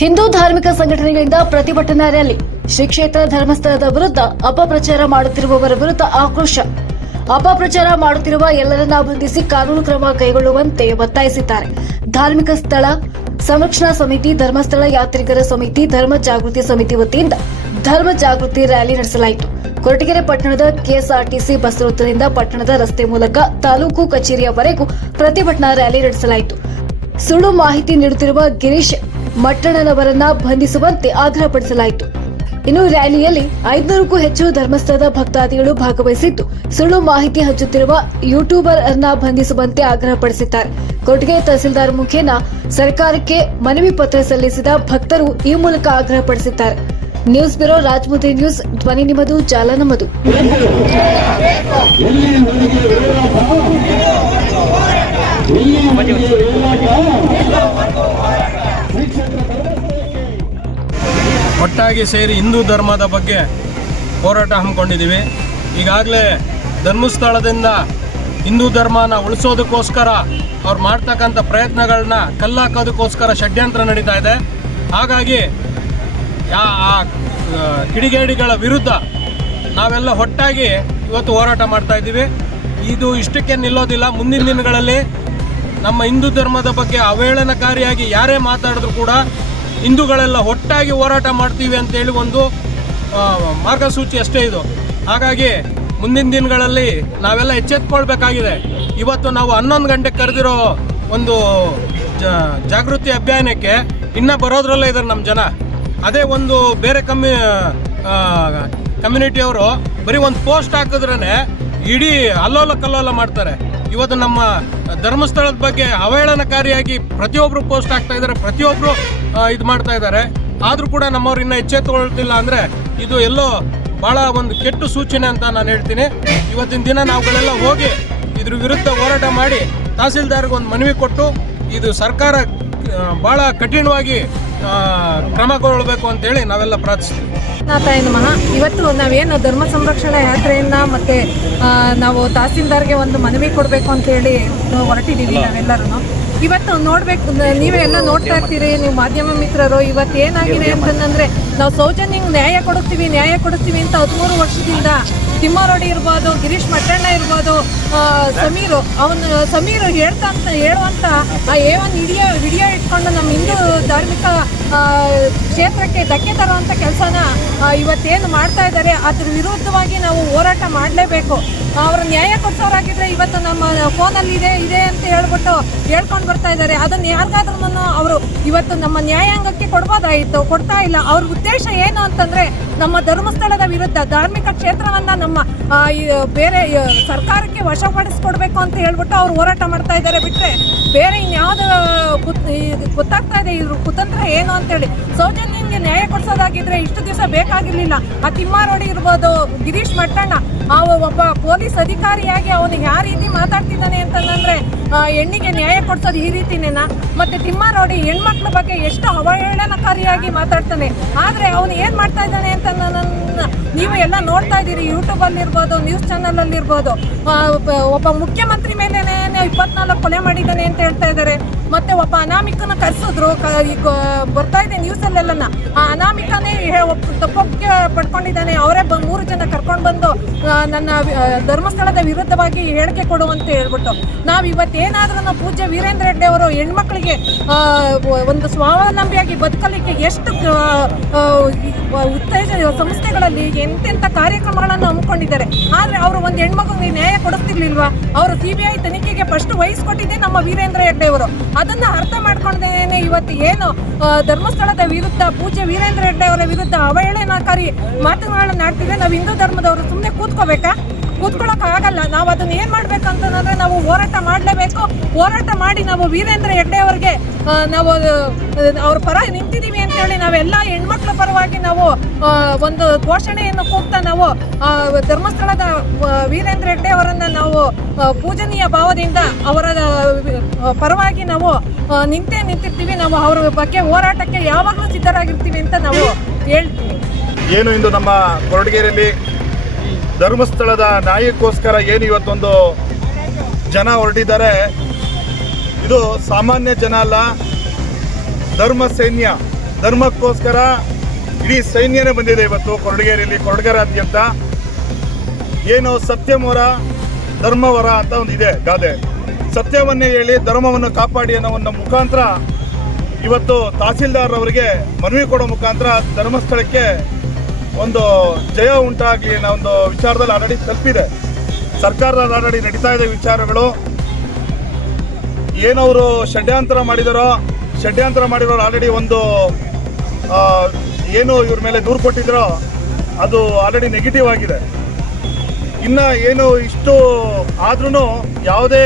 ಹಿಂದೂ ಧಾರ್ಮಿಕ ಸಂಘಟನೆಗಳಿಂದ ಪ್ರತಿಭಟನಾ ರ್ಯಾಲಿ. ಶ್ರೀ ಕ್ಷೇತ್ರ ಧರ್ಮಸ್ಥಳದ ವಿರುದ್ಧ ಅಪಪ್ರಚಾರ ಮಾಡುತ್ತಿರುವವರ ವಿರುದ್ಧ ಆಕ್ರೋಶ. ಅಪಪ್ರಚಾರ ಮಾಡುತ್ತಿರುವ ಎಲ್ಲರನ್ನ ಬಂಧಿಸಿ ಕಾನೂನು ಕ್ರಮ ಕೈಗೊಳ್ಳುವಂತೆ ಒತ್ತಾಯಿಸಿದ್ದಾರೆ. ಧಾರ್ಮಿಕ ಸ್ಥಳ ಸಂರಕ್ಷಣಾ ಸಮಿತಿ, ಧರ್ಮಸ್ಥಳ ಯಾತ್ರಿಕರ ಸಮಿತಿ, ಧರ್ಮ ಜಾಗೃತಿ ಸಮಿತಿ ವತಿಯಿಂದ ಧರ್ಮ ಜಾಗೃತಿ ರ್ಯಾಲಿ ನಡೆಸಲಾಯಿತು. ಕೊರಟಗೆರೆ ಪಟ್ಟಣದ ಕೆಎಸ್ಆರ್ಟಿಸಿ ಬಸ್ ವೃತ್ತದಿಂದ ಪಟ್ಟಣದ ರಸ್ತೆ ಮೂಲಕ ತಾಲೂಕು ಕಚೇರಿಯವರೆಗೂ ಪ್ರತಿಭಟನಾ ರ್ಯಾಲಿ ನಡೆಸಲಾಯಿತು. ಸುಳ್ಳು ಮಾಹಿತಿ ನೀಡುತ್ತಿರುವ ಗಿರೀಶ್ ಮಟ್ಟಣ್ಣನವರನ್ನ ಬಂಧಿಸುವಂತೆ ಆಗ್ರಹಪಡಿಸಲಾಯಿತು. ಇನ್ನು ರ್ಯಾಲಿಯಲ್ಲಿ 500ಕ್ಕೂ ಹೆಚ್ಚು ಧರ್ಮಸ್ಥಳದ ಭಕ್ತಾದಿಗಳು ಭಾಗವಹಿಸಿದ್ದು, ಸುಳ್ಳು ಮಾಹಿತಿ ಹಂಚುತ್ತಿರುವ ಯೂಟ್ಯೂಬರ್ ಅನ್ನ ಬಂಧಿಸುವಂತೆ ಆಗ್ರಹಪಡಿಸಿದ್ದಾರೆ. ಕೊರಟಗೆರೆ ತಹಸೀಲ್ದಾರ್ ಮುಖೇನ ಸರ್ಕಾರಕ್ಕೆ ಮನವಿ ಪತ್ರ ಸಲ್ಲಿಸಿದ ಭಕ್ತರು ಈ ಮೂಲಕ ಆಗ್ರಹಪಡಿಸಿದ್ದಾರೆ. ನ್ಯೂಸ್ ಬ್ಯೂರೋ, ರಾಜಮುದ್ರಿ ನ್ಯೂಸ್, ಧ್ವನಿ ನಿಮ್ಮದು, ಜಾಲ ನಮ್ಮದು. ಒಟ್ಟಾಗಿ ಸೇರಿ ಹಿಂದೂ ಧರ್ಮದ ಬಗ್ಗೆ ಹೋರಾಟ ಹಮ್ಮಿಕೊಂಡಿದ್ದೀವಿ. ಈಗಾಗಲೇ ಧರ್ಮಸ್ಥಳದಿಂದ ಹಿಂದೂ ಧರ್ಮನ ಉಳಿಸೋದಕ್ಕೋಸ್ಕರ ಅವ್ರು ಮಾಡ್ತಕ್ಕಂಥ ಪ್ರಯತ್ನಗಳನ್ನ ಕಲ್ಲಾಕೋದಕ್ಕೋಸ್ಕರ ಷಡ್ಯಂತ್ರ ನಡೀತಾ ಇದೆ. ಹಾಗಾಗಿ ಆ ಕಿಡಿಗೇಡಿಗಳ ವಿರುದ್ಧ ನಾವೆಲ್ಲ ಒಟ್ಟಾಗಿ ಇವತ್ತು ಹೋರಾಟ ಮಾಡ್ತಾ ಇದ್ದೀವಿ. ಇದು ಇಷ್ಟಕ್ಕೆ ನಿಲ್ಲೋದಿಲ್ಲ. ಮುಂದಿನ ದಿನಗಳಲ್ಲಿ ನಮ್ಮ ಹಿಂದೂ ಧರ್ಮದ ಬಗ್ಗೆ ಅವಹೇಳನಕಾರಿಯಾಗಿ ಯಾರೇ ಮಾತಾಡಿದ್ರು ಕೂಡ ಹಿಂದೂಗಳೆಲ್ಲ ಒಟ್ಟಾಗಿ ಹೋರಾಟ ಮಾಡ್ತೀವಿ ಅಂತೇಳಿ ಒಂದು ಮಾರ್ಗಸೂಚಿ ಅಷ್ಟೇ ಇದು. ಹಾಗಾಗಿ ಮುಂದಿನ ದಿನಗಳಲ್ಲಿ ನಾವೆಲ್ಲ ಎಚ್ಚೆತ್ಕೊಳ್ಬೇಕಾಗಿದೆ. ಇವತ್ತು ನಾವು 11 ಗಂಟೆಗೆ ಕರೆದಿರೋ ಒಂದು ಜಾಗೃತಿ ಅಭಿಯಾನಕ್ಕೆ ಇನ್ನೂ ಬರೋದ್ರಲ್ಲೇ ಇದ್ದಾರೆ ನಮ್ಮ ಜನ. ಅದೇ ಒಂದು ಬೇರೆ ಕಮ್ಯುನಿಟಿಯವರು ಬರೀ ಒಂದು ಪೋಸ್ಟ್ ಹಾಕಿದ್ರೇ ಇಡೀ ಅಲ್ಲೋಲ ಕಲ್ಲೋಲ ಮಾಡ್ತಾರೆ. ಇವತ್ತು ನಮ್ಮ ಧರ್ಮಸ್ಥಳದ ಬಗ್ಗೆ ಅವಹೇಳನಕಾರಿಯಾಗಿ ಪ್ರತಿಯೊಬ್ಬರು ಪೋಸ್ಟ್ ಹಾಕ್ತಾ ಇದ್ದಾರೆ, ಪ್ರತಿಯೊಬ್ಬರು ಇದು ಮಾಡ್ತಾ ಇದ್ದಾರೆ. ಆದರೂ ಕೂಡ ನಮ್ಮವ್ರು ಇನ್ನೂ ಎಚ್ಚೆತ್ತುಕೊಳ್ತಿಲ್ಲ ಅಂದರೆ ಇದು ಎಲ್ಲೋ ಭಾಳ ಒಂದು ಕೆಟ್ಟ ಸೂಚನೆ ಅಂತ ನಾನು ಹೇಳ್ತೀನಿ. ಇವತ್ತಿನ ದಿನ ನಾವುಗಳೆಲ್ಲ ಹೋಗಿ ಇದ್ರ ವಿರುದ್ಧ ಹೋರಾಟ ಮಾಡಿ ತಹಸೀಲ್ದಾರ್ಗೆ ಒಂದು ಮನವಿ ಕೊಟ್ಟು ಇದು ಸರ್ಕಾರ ಭಾಳ ಕಠಿಣವಾಗಿ ಕ್ರಮಗೊಳ್ಳಬೇಕು ಅಂತೇಳಿ ನಾವೆಲ್ಲ ಪ್ರಾರ್ಥಿಸ್ತೀವಿ. ನಮಃ. ಇವತ್ತು ನಾವೇನು ಧರ್ಮ ಸಂರಕ್ಷಣಾ ಯಾತ್ರೆಯಿಂದ ಮತ್ತು ನಾವು ತಹಸೀಲ್ದಾರ್ಗೆ ಒಂದು ಮನವಿ ಕೊಡಬೇಕು ಅಂತೇಳಿ ಹೊರಟಿದ್ದೀವಿ ನಾವೆಲ್ಲರೂ. ಇವತ್ತು ನೋಡಬೇಕು, ನೀವೆಲ್ಲ ನೋಡ್ತಾ ಇರ್ತೀರಿ, ನೀವು ಮಾಧ್ಯಮ ಮಿತ್ರರು. ಇವತ್ತು ಏನಾಗಿದೆ ಅಂತಂದರೆ, ನಾವು ಸೌಜನ್ಯಂಗೆ ನ್ಯಾಯ ಕೊಡಿಸ್ತೀವಿ ಅಂತ 13 ವರ್ಷದಿಂದ ತಿಮ್ಮಾರೋಡಿ ಇರ್ಬೋದು, ಗಿರೀಶ್ ಮಟ್ಟಣ್ಣ ಇರ್ಬೋದು, ಸಮೀರ್ ಹೇಳುವಂಥ ಆ ವಿಡಿಯೋ ಇಟ್ಕೊಂಡು ನಮ್ಮ ಹಿಂದೂ ಧಾರ್ಮಿಕ ಕ್ಷೇತ್ರಕ್ಕೆ ಧಕ್ಕೆ ತರುವಂಥ ಕೆಲಸನ ಇವತ್ತೇನು ಮಾಡ್ತಾ ಇದ್ದಾರೆ, ಅದ್ರ ವಿರುದ್ಧವಾಗಿ ನಾವು ಹೋರಾಟ ಮಾಡಲೇಬೇಕು. ಅವರು ನ್ಯಾಯ ಕೊಡಿಸೋರಾಗಿದ್ದರೆ ಇವತ್ತು ನಮ್ಮ ಫೋನಲ್ಲಿ ಇದೆ ಅಂತ ಹೇಳ್ಕೊಂಡು ಬರ್ತಾ ಇದ್ದಾರೆ. ಅದನ್ನು ಯಾರಿಗಾದ್ರೂ ಅವರು ಇವತ್ತು ನಮ್ಮ ನ್ಯಾಯಾಂಗಕ್ಕೆ ಕೊಡ್ಬೋದಾಯಿತು, ಕೊಡ್ತಾ ಇಲ್ಲ. ಅವ್ರ ಉದ್ದೇಶ ಏನು ಅಂತಂದರೆ, ನಮ್ಮ ಧರ್ಮಸ್ಥಳದ ವಿರುದ್ಧ ಧಾರ್ಮಿಕ ಕ್ಷೇತ್ರವನ್ನು ನಮ್ಮ ಬೇರೆ ಸರ್ಕಾರಕ್ಕೆ ವಶಪಡಿಸ್ಕೊಡ್ಬೇಕು ಅಂತ ಹೇಳ್ಬಿಟ್ಟು ಅವ್ರು ಹೋರಾಟ ಮಾಡ್ತಾ ಇದ್ದಾರೆ. ಬಿಟ್ಟರೆ ಬೇರೆ ಇನ್ಯಾವುದು ಗೊತ್ತಾಗ್ತಾ ಇದೆ ಇದ್ರ ಕುತಂತ್ರ ಏನು ಅಂತೇಳಿ. ಸೌಜನ್ಯಂಗೆ ನ್ಯಾಯ ಕೊಡಿಸೋದಾಗಿದ್ರೆ ಇಷ್ಟು ದಿವಸ ಬೇಕಾಗಿರಲಿಲ್ಲ. ಆ ತಿಮ್ಮಾರೋಡಿ ಇರ್ಬೋದು, ಗಿರೀಶ್ ಮಟ್ಟಣ್ಣ ಒಬ್ಬ ಪೊಲೀಸ್ ಅಧಿಕಾರಿಯಾಗಿ ಅವನು ಯಾವ ರೀತಿ ಮಾತಾಡ್ತಿದ್ದಾನೆ ಅಂತಂದರೆ, ಹೆಣ್ಣಿಗೆ ನ್ಯಾಯ ಕೊಡಿಸೋದು ಈ ರೀತಿನೇನಾ? ಮತ್ತು ತಿಮ್ಮಾರೋಡಿ ಹೆಣ್ಮಕ್ಳ ಬಗ್ಗೆ ಎಷ್ಟು ಅವಹೇಳನಕಾರಿಯಾಗಿ ಮಾತಾಡ್ತಾನೆ. ಆದರೆ ಅವನು ಏನು ಮಾಡ್ತಾ ಇದ್ದಾನೆ ಅಂತ ನೀವು ಎಲ್ಲ ನೋಡ್ತಾ ಇದ್ದೀರಿ. ಯೂಟ್ಯೂಬಲ್ಲಿರ್ಬೋದು, ನ್ಯೂಸ್ ಚಾನಲಲ್ಲಿರ್ಬೋದು. ಒಬ್ಬ ಮುಖ್ಯಮಂತ್ರಿ ಮೇಲೆ 24 ಕೊಲೆ ಮಾಡಿದ್ದಾನೆ ಅಂತ ಹೇಳ್ತಾ ಇದ್ದಾರೆ. ಮತ್ತು ಒಬ್ಬ ಅನಾಮಿಕನ ಕರೆಸಿದ್ರು, ಈಗ ಬರ್ತಾ ಇದೆ ನ್ಯೂಸಲ್ಲೆಲ್ಲ. ಆ ಅನಾಮಿಕನೇ ತಪ್ಪೊಪ್ಪಿಗೆ ಪಡ್ಕೊಂಡಿದ್ದಾನೆ. ಅವರೇ 3 ಜನ ಕರ್ಕೊಂಡು ಬಂದು ನನ್ನ ಧರ್ಮಸ್ಥಳದ ವಿರುದ್ಧವಾಗಿ ಹೇಳಿಕೆ ಕೊಡುವಂತ ಹೇಳ್ಬಿಟ್ಟು, ನಾವು ಇವತ್ತೇನಾದ್ರೂ ಪೂಜ್ಯ ವೀರೇಂದ್ರ ಹೆಗ್ಡೆ ಅವರು ಹೆಣ್ಮಕ್ಳಿಗೆ ಒಂದು ಸ್ವಾವಲಂಬಿಯಾಗಿ ಬದುಕಲಿಕ್ಕೆ ಎಷ್ಟು ಉತ್ತೇಜ ಸಂಸ್ಥೆಗಳಲ್ಲಿ ಎಂತೆಂಥ ಕಾರ್ಯಕ್ರಮಗಳನ್ನು ಹಮ್ಮಿಕೊಂಡಿದ್ದಾರೆ. ಆದರೆ ಅವರು ಒಂದು ಹೆಣ್ಮಗುವಿಗೆ ನ್ಯಾಯ ಕೊಡಿಸ್ತಿರ್ಲಿಲ್ವಾ? ಅವರು CBI ತನಿಖೆಗೆ ಫಸ್ಟ್ ವಹಿಸ್ಕೊಟ್ಟಿದ್ದೆ ನಮ್ಮ ವೀರೇಂದ್ರ ಹೆಗ್ಡೆ ಅವರು. ಅದನ್ನು ಅರ್ಥ ಮಾಡ್ಕೊಂಡೇನೆ ಇವತ್ತು ಏನು ಧರ್ಮಸ್ಥಳದ ವಿರುದ್ಧ ಪೂಜ್ಯ ವೀರೇಂದ್ರ ಹೆಗ್ಡೆ ಅವರ ವಿರುದ್ಧ ಅವಹೇಳನಕಾರಿ ಮಾತುಗಳನ್ನ ಆಡ್ತಿದ್ರೆ, ನಾವು ಹಿಂದೂ ಧರ್ಮದವರು ಸುಮ್ಮನೆ ಕೂತ್ಕೊಳ್ಳೋಕ್ಕಾಗಲ್ಲ. ನಾವು ಅದನ್ನು ಏನು ಮಾಡಬೇಕಂತಂದರೆ, ನಾವು ಹೋರಾಟ ಮಾಡಲೇಬೇಕು. ಹೋರಾಟ ಮಾಡಿ ನಾವು ವೀರೇಂದ್ರ ಹೆಗ್ಡೆ ಅವರಿಗೆ ನಾವು ಅವ್ರ ಪರ ನಿಂತಿದ್ದೀವಿ ಅಂತೇಳಿ ನಾವೆಲ್ಲ ಹೆಣ್ಮಕ್ಳ ಪರವಾಗಿ ನಾವು ಒಂದು ಘೋಷಣೆಯನ್ನು ಕೂಗ್ತಾ ನಾವು ಧರ್ಮಸ್ಥಳದ ವೀರೇಂದ್ರ ಹೆಗ್ಡೆ ಅವರನ್ನು ನಾವು ಪೂಜನೀಯ ಭಾವದಿಂದ ಅವರ ಪರವಾಗಿ ನಾವು ನಿಂತಿರ್ತೀವಿ. ನಾವು ಅವರ ಬಗ್ಗೆ ಹೋರಾಟಕ್ಕೆ ಯಾವಾಗಲೂ ಸಿದ್ಧರಾಗಿರ್ತೀವಿ ಅಂತ ನಾವು ಹೇಳ್ತೀವಿ. ಏನು ಇಂದು ನಮ್ಮ ಕೊರಟಗೆರೆಯಲ್ಲಿ ಧರ್ಮಸ್ಥಳದ ನ್ಯಾಯಕ್ಕೋಸ್ಕರ ಏನು ಇವತ್ತೊಂದು ಜನ ಹೊರಟಿದ್ದಾರೆ, ಇದು ಸಾಮಾನ್ಯ ಜನ ಅಲ್ಲ, ಧರ್ಮ ಸೈನ್ಯ ಧರ್ಮಕ್ಕೋಸ್ಕರ ಇಡೀ ಸೈನ್ಯನೇ ಬಂದಿದೆ ಇವತ್ತು ಕೊರಟಗೆರೆಯಲ್ಲಿ, ಕೊರಟಗೆರೆಯಾದ್ಯಂತ. ಏನು ಸತ್ಯಮೋರ ಧರ್ಮವರ ಅಂತ ಒಂದು ಇದೆ ಗಾದೆ. ಸತ್ಯವನ್ನೇ ಹೇಳಿ ಧರ್ಮವನ್ನು ಕಾಪಾಡಿ ಅನ್ನೋ ಒಂದು ಮುಖಾಂತರ ಇವತ್ತು ತಹಸೀಲ್ದಾರ್ ಅವರಿಗೆ ಮನವಿ ಕೊಡೋ ಮುಖಾಂತರ ಧರ್ಮಸ್ಥಳಕ್ಕೆ ಒಂದು ಜಯ ಉಂಟಾಗಲಿ ಅನ್ನೋ ಒಂದು ವಿಚಾರದಲ್ಲಿ ಆಲ್ರೆಡಿ ತಲುಪಿದೆ. ಸರ್ಕಾರದ ಆಲ್ರೆಡಿ ನಡೀತಾ ಇದೆ ವಿಚಾರಗಳು. ಏನವರು ಷಡ್ಯಂತರ ಮಾಡಿದಾರೋ ಆಲ್ರೆಡಿ ಒಂದು ಏನು ಇವ್ರ ಮೇಲೆ ದೂರು ಕೊಟ್ಟಿದ್ರೋ ಅದು ಆಲ್ರೆಡಿ ನೆಗೆಟಿವ್ ಆಗಿದೆ. ಇನ್ನು ಏನು ಇಷ್ಟು ಆದ್ರೂ ಯಾವುದೇ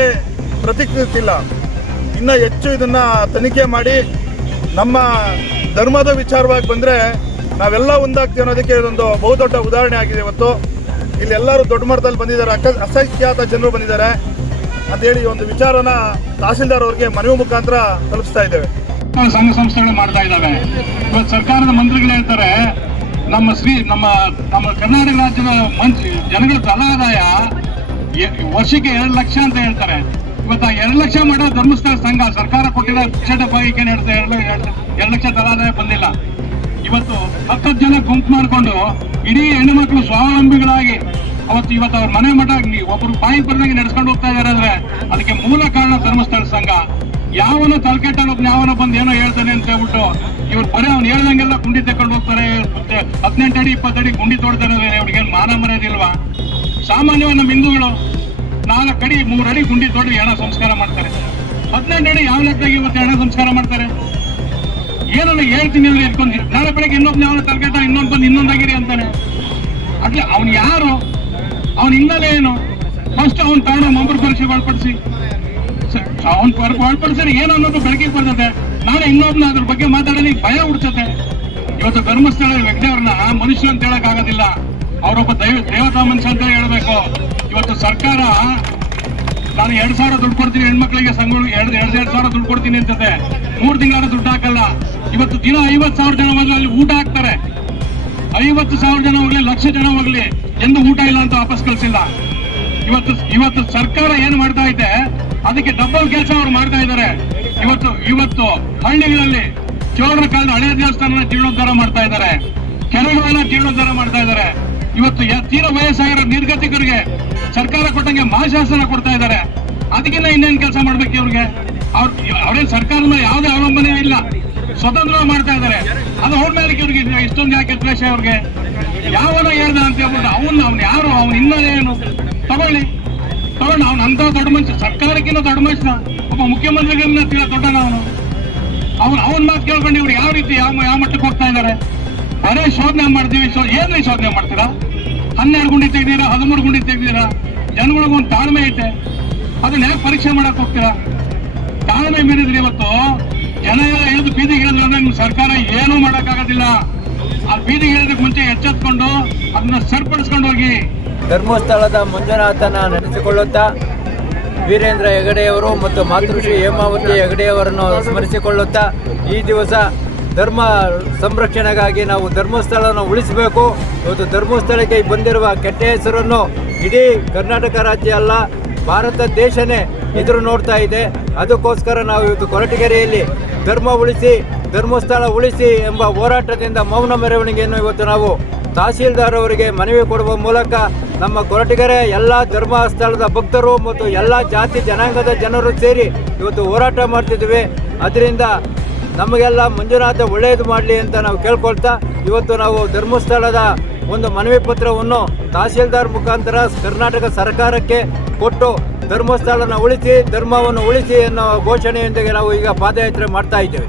ಪ್ರತಿಕ್ರಿಯೆ ಇಲ್ಲ. ಇನ್ನು ಹೆಚ್ಚು ಇದನ್ನು ತನಿಖೆ ಮಾಡಿ ನಮ್ಮ ಧರ್ಮದ ವಿಚಾರವಾಗಿ ಬಂದರೆ ನಾವೆಲ್ಲ ಒಂದಾಗ್ತೀವಿ ಅನ್ನೋದಕ್ಕೆ ಇದೊಂದು ಬಹುದೊಡ್ಡ ಉದಾಹರಣೆ ಆಗಿದೆ. ಇವತ್ತು ಇಲ್ಲಿ ಎಲ್ಲರೂ ದೊಡ್ಡ ಮಟ್ಟದಲ್ಲಿ ಬಂದಿದ್ದಾರೆ, ಅಸಂಖ್ಯಾತ ಜನರು ಬಂದಿದ್ದಾರೆ ಅಂತೇಳಿ ಒಂದು ವಿಚಾರನ ತಹಸೀಲ್ದಾರ್ ಅವರಿಗೆ ಮನವಿ ಮುಖಾಂತರ ತಲುಪಿಸ್ತಾ ಇದ್ದೇವೆ. ಸಂಘ ಸಂಸ್ಥೆಗಳು ಮಾಡ್ತಾ ಇದ್ದಾವೆ. ಇವತ್ತು ಸರ್ಕಾರದ ಮಂತ್ರಿಗಳು ಹೇಳ್ತಾರೆ ನಮ್ಮ ಕರ್ನಾಟಕ ರಾಜ್ಯದ ಜನಗಳ ತಲಾದಾಯ ವರ್ಷಕ್ಕೆ 2 ಲಕ್ಷ ಅಂತ ಹೇಳ್ತಾರೆ. ಇವತ್ತು 2 ಲಕ್ಷ ಮಾಡೋ ಧರ್ಮಸ್ಥಳ ಸಂಘ ಸರ್ಕಾರ ಕೊಟ್ಟಿರೋ ಪಕ್ಷದ ಬಾಯಿಗೆ 2 ಲಕ್ಷ ತಲಾದಾಯ ಬಂದಿಲ್ಲ. ಇವತ್ತು 10 ಜನ ಗುಂಪು ಮಾಡಿಕೊಂಡು ಇಡೀ ಹೆಣ್ಣು ಮಕ್ಕಳು ಸ್ವಾವಲಂಬಿಗಳಾಗಿ ಇವತ್ತು ಅವ್ರ ಮನೆ ಮಠ ಒಬ್ಬರು ಬಾಯಿ ಬರೆದಂಗೆ ನಡೆಸ್ಕೊಂಡು ಹೋಗ್ತಾ ಇದಾರೆ ಅಂದ್ರೆ ಅದಕ್ಕೆ ಮೂಲ ಕಾರಣ ಧರ್ಮಸ್ಥಳ ಸಂಘ. ಯಾವನ ತಲೆಕೆಟ್ಟನೊಬ್ಬ ಯಾವನ ಬಂದು ಏನೋ ಹೇಳ್ತಾನೆ ಅಂತ ಹೇಳ್ಬಿಟ್ಟು ಇವ್ರು ಬರೀ ಅವ್ನು ಹೇಳ್ದಂಗೆಲ್ಲ ಗುಂಡಿ ತಕೊಂಡು ಹೋಗ್ತಾರೆ. 18 ಅಡಿ 20 ಅಡಿ ಗುಂಡಿ ತೋಡ್ತಾರೆ. ಅವ್ರಿಗೇನು ಮಾನ ಮರ್ಯಾದಿಲ್ವಾ? ಸಾಮಾನ್ಯವಾಗಿ ನಮ್ಮ ಹಿಂದೂಗಳು 4 ಅಡಿ 3 ಅಡಿ ಗುಂಡಿ ತೋಡಿ ಹೆಣ ಸಂಸ್ಕಾರ ಮಾಡ್ತಾರೆ. 18 ಅಡಿ ಯಾವ ಲೆಕ್ಕದಾಗಿ ಇವತ್ತು ಹೆಣ ಸಂಸ್ಕಾರ ಮಾಡ್ತಾರೆ? ಏನನ್ನ ಹೇಳ್ತೀನಿ ಅಂದ್ರೆ ಇಟ್ಕೊಂಡು ನಾಳೆ ಬೆಳಗ್ಗೆ ಇನ್ನೊಬ್ಬ ಯಾವನ ತಲೆಕೆಟ್ಟ ಇನ್ನೊಂದು ಬಂದು ಇನ್ನೊಂದಾಗಿರಿ ಅಂತಾನೆ. ಅಟ್ಲೆ ಅವ್ನು ಯಾರು, ಅವನ ಹಿನ್ನೆಲೆ ಏನು? ಫಸ್ಟ್ ಅವ್ನು ತಗೊಂಡು ಮಂಬರ್ ಪರೀಕ್ಷೆ ಒಳಪಡಿಸಿ ಒಳಪಡಿಸಿದ್ರೆ ಏನು ಅನ್ನೋದು ಬೆಳಕಿಗೆ ಬರ್ತದೆ. ನಾಳೆ ಇನ್ನೊಬ್ನ ಅದ್ರ ಬಗ್ಗೆ ಮಾತಾಡೋದು ಭಯ ಹುಡ್ತದೆ. ಇವತ್ತು ಧರ್ಮಸ್ಥಳ ವ್ಯಕ್ತಿಯವ್ರನ್ನ ಮನುಷ್ಯ ಅಂತ ಹೇಳಕ್ ಆಗೋದಿಲ್ಲ, ಅವರೊಬ್ಬ ದೇವತಾ ಮನುಷ್ಯ ಅಂತ ಹೇಳ್ಬೇಕು. ಇವತ್ತು ಸರ್ಕಾರ ನಾನು 2,000 ದುಡ್ಡು ಕೊಡ್ತೀನಿ ಹೆಣ್ಮಕ್ಳಿಗೆ ಸಂಘಗಳು 2,000 ದುಡ್ಡು ಕೊಡ್ತೀನಿ ಅಂತದೆ. 3 ತಿಂಗಳ ದುಡ್ಡು ಹಾಕಲ್ಲ. ಇವತ್ತು ದಿನ 50,000 ಜನ ಹೋಗ್ಲಿ ಅಲ್ಲಿ ಊಟ ಹಾಕ್ತಾರೆ. 50,000 ಜನ ಹೋಗ್ಲಿ, 1,00,000 ಜನ ಹೋಗ್ಲಿ, ಎಂದು ಊಟ ಇಲ್ಲ ಅಂತ ವಾಪಸ್ ಕಳ್ಸಿಲ್ಲ. ಇವತ್ತು ಸರ್ಕಾರ ಏನ್ ಮಾಡ್ತಾ ಇದೆ ಅದಕ್ಕೆ ಡಬಲ್ ಕೆಲಸ ಅವ್ರು ಮಾಡ್ತಾ ಇದ್ದಾರೆ. ಇವತ್ತು ಹಳ್ಳಿಗಳಲ್ಲಿ ಚೋಳರ ಕಾಲದ ಹಳೆಯ ದೇವಸ್ಥಾನ ಜೀರ್ಣೋದ್ಧಾರ ಮಾಡ್ತಾ ಇದ್ದಾರೆ, ಕೆರೆಗಳನ್ನ ಜೀರ್ಣೋದ್ಧಾರ ಮಾಡ್ತಾ ಇದ್ದಾರೆ. ಇವತ್ತು ತೀರ ವಯಸ್ಸಾಗಿರೋ ನಿರ್ಗತಿಕರಿಗೆ ಸರ್ಕಾರ ಕೊಟ್ಟಂಗೆ ಮಹಾಶಾಸನ ಕೊಡ್ತಾ ಇದ್ದಾರೆ. ಅದಕ್ಕಿಂತ ಇನ್ನೇನು ಕೆಲಸ ಮಾಡ್ಬೇಕು ಇವ್ರಿಗೆ? ಅವ್ರೇನ್ ಸರ್ಕಾರದ ಮೇಲೆ ಯಾವುದೇ ಅವಲಂಬನೆ ಇಲ್ಲ, ಸ್ವತಂತ್ರ ಮಾಡ್ತಾ ಇದ್ದಾರೆ. ಅದು ಅವ್ರ ಮೇಲೆ ಇವ್ರಿಗೆ ಇಷ್ಟೊಂದು ಯಾಕೆ ದ್ವೇಷ ಅವ್ರಿಗೆ? ಯಾವನ ಹೇಳ್ದ ಅಂತ ಹೇಳ್ಬಿಟ್ಟು ಅವ್ನು ಯಾರು, ಅವ್ನ ಹಿನ್ನೆಲೆ ಏನು ತಗೊಳ್ಳಿ. ಅವ್ನು ಅಂತ ದೊಡ್ಡ ಮನುಷ್ಯ, ಸರ್ಕಾರಕ್ಕಿಂತ ದೊಡ್ಡ ಮನುಷ್ಯ, ಒಬ್ಬ ಮುಖ್ಯಮಂತ್ರಿಗಳನ್ನ ದೊಡ್ಡನ ಅವನ ಮಾತು ಕೇಳ್ಕೊಂಡು ಇವ್ರು ಯಾವ ರೀತಿ ಯಾವ ಮಟ್ಟಕ್ಕೆ ಹೋಗ್ತಾ ಇದ್ದಾರೆ? ಬರೇ ಶೋಧನೆ ಮಾಡ್ತೀವಿ. ಏನ್ರಿ ಶೋಧನೆ ಮಾಡ್ತೀರಾ? 12 ಗುಂಡಿ ತೆಗ್ದೀರಾ, 13 ಗುಂಡಿ ತೆಗ್ದೀರಾ? ಜನಗಳಿಗೊಂದು ತಾಳ್ಮೆ ಐತೆ, ಅದನ್ನ ಯಾಕೆ ಪರೀಕ್ಷೆ ಮಾಡಕ್ ಹೋಗ್ತೀರಾ? ತಾಳ್ಮೆ ಮೀರಿದ್ರಿ. ಇವತ್ತು ಜನ ಎಲ್ಲ ಇಳಿದು ಬೀದಿಗೆ ಇಳಿದ್ರೆ ನಿಮ್ ಸರ್ಕಾರ ಏನೂ ಮಾಡಕ್ಕಾಗೋದಿಲ್ಲ. ಆ ಬೀದಿಗೆ ಇಳಿದಕ್ಕೆ ಮುಂಚೆ ಎಚ್ಚೆತ್ಕೊಂಡು ಅದನ್ನ ಸರಿಪಡಿಸ್ಕೊಂಡು ಹೋಗಿ. ಧರ್ಮಸ್ಥಳದ ಮಂಜುನಾಥನ ನೆನೆಸಿಕೊಳ್ಳುತ್ತಾ ವೀರೇಂದ್ರ ಹೆಗಡೆಯವರು ಮತ್ತು ಮಾತೃಶ್ರೀ ಹೇಮಾವತಿ ಹೆಗಡೆಯವರನ್ನು ಸ್ಮರಿಸಿಕೊಳ್ಳುತ್ತಾ ಈ ದಿವಸ ಧರ್ಮ ಸಂರಕ್ಷಣೆಗಾಗಿ ನಾವು ಧರ್ಮಸ್ಥಳನ ಉಳಿಸಬೇಕು. ಇವತ್ತು ಧರ್ಮಸ್ಥಳಕ್ಕೆ ಬಂದಿರುವ ಕೆಟ್ಟ ಹೆಸರನ್ನು ಇಡೀ ಕರ್ನಾಟಕ ರಾಜ್ಯ ಅಲ್ಲ, ಭಾರತ ದೇಶನೇ ಎದುರು ನೋಡ್ತಾ ಇದೆ. ಅದಕ್ಕೋಸ್ಕರ ನಾವು ಇವತ್ತು ಕೊರಟಗೆರೆಯಲ್ಲಿ ಧರ್ಮ ಉಳಿಸಿ ಧರ್ಮಸ್ಥಳ ಉಳಿಸಿ ಎಂಬ ಹೋರಾಟದಿಂದ ಮೌನ ಮೆರವಣಿಗೆಯನ್ನು ಇವತ್ತು ನಾವು ತಹಸೀಲ್ದಾರ್ ಅವರಿಗೆ ಮನವಿ ಕೊಡುವ ಮೂಲಕ ನಮ್ಮ ಕೊರಟಗೆರೆ ಎಲ್ಲ ಧರ್ಮ ಸ್ಥಳದ ಭಕ್ತರು ಮತ್ತು ಎಲ್ಲ ಜಾತಿ ಜನಾಂಗದ ಜನರು ಸೇರಿ ಇವತ್ತು ಹೋರಾಟ ಮಾಡ್ತಿದ್ದೀವಿ. ಅದರಿಂದ ನಮಗೆಲ್ಲ ಮಂಜುನಾಥ ಒಳ್ಳೆಯದು ಮಾಡಲಿ ಅಂತ ನಾವು ಕೇಳ್ಕೊಳ್ತಾ ಇವತ್ತು ನಾವು ಧರ್ಮಸ್ಥಳದ ಒಂದು ಮನವಿ ಪತ್ರವನ್ನು ತಹಸೀಲ್ದಾರ್ ಮುಖಾಂತರ ಕರ್ನಾಟಕ ಸರ್ಕಾರಕ್ಕೆ ಕೊಟ್ಟು ಧರ್ಮಸ್ಥಳನ ಉಳಿಸಿ ಧರ್ಮವನ್ನು ಉಳಿಸಿ ಅನ್ನೋ ಘೋಷಣೆಯೊಂದಿಗೆ ನಾವು ಈಗ ಪಾದಯಾತ್ರೆ ಮಾಡ್ತಾ ಇದ್ದೇವೆ.